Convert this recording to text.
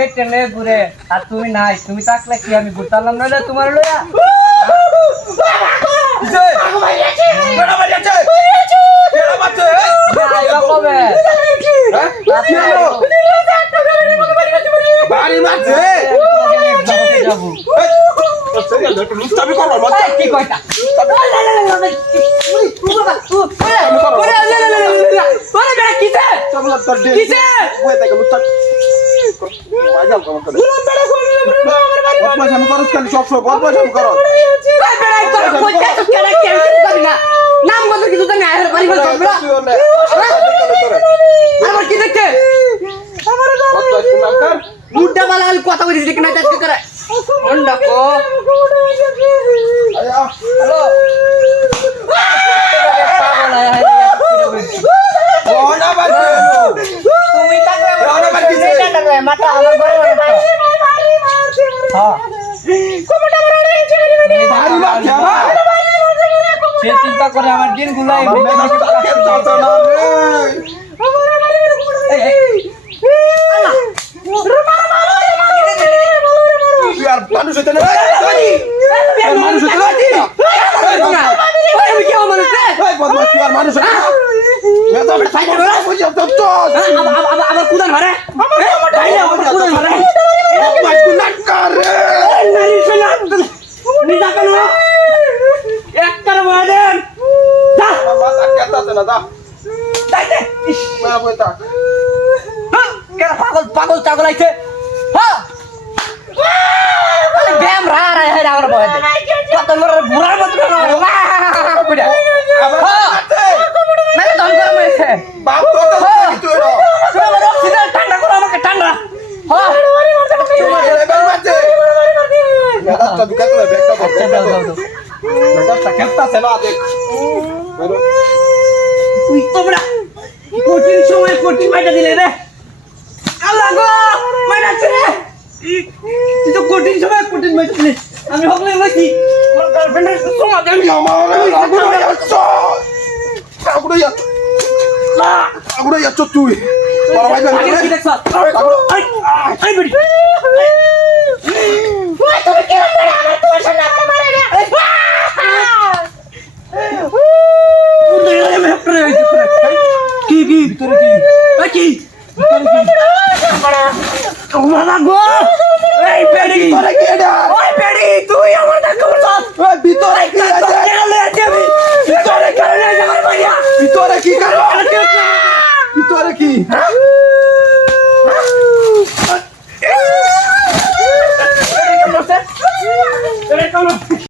দেখতে নে ঘুরে আর তুমি নাই তুমি থাকলে কি আমি ঘুরতাম না তোমার লইয়া কি কয়টা কিসে নাম বলতে কিছু তো ওনে তোরে আমার কি তুই মুড্ডা বালা কথা বলি দেখে না চাচকে করে মাথা আমার ঘরে হ্যাঁ বাড়ি মারছে আমার সে চিন্তা করে আমার দিন গুলাই আমার মেজাজ কাকে চাচা না রে তুই আর মানুষ হইতে না মানুষ হইতে না এই বদমাশ আমি কি আমার এই বদমাশ তুই আর মানুষ হইতে না মেজাজ খাইতে না বুঝি তো তো আবার কুদান মারে পাগল পাগল ছাগল আইছে হ্যাঁ ব্যায়াম রা রা হে রাগর বয় কত না বুড়া আবার মারছে মানে দম করে মরেছে বাপ তো তো তুই রে তুমি আমার অক্সিজেন ঠান্ডা করো আমাকে ঠান্ডা হ্যাঁ তোমার এবার মারছে মেজাজটা দুকাতে না ব্যাগটা বল মেজাজটা কেতাছে না দেখ। বেরো তুই তোমরা কঠিন সময় কঠিন মাইটা দিলে রে। আল্লাহ গো মাইটাছে রে। তুই তো কঠিন সময় কঠিন মাইটা দিলে। আমি হকলে নাকি আমার গার্লফ্রেন্ডের যাচ্ছ। আগুড়া যাচ্ছ। আগুড়া যাচ্ছ তুই। বড় ভাই জানি দেখছ? আই আই বেটি। aqui! Calma lá, agora! Ei, Vitória Oi, Peri! E a manda calma! Ei, vitória aqui! vitória aqui! vitória aqui, vitória vitória aqui! vitória aqui!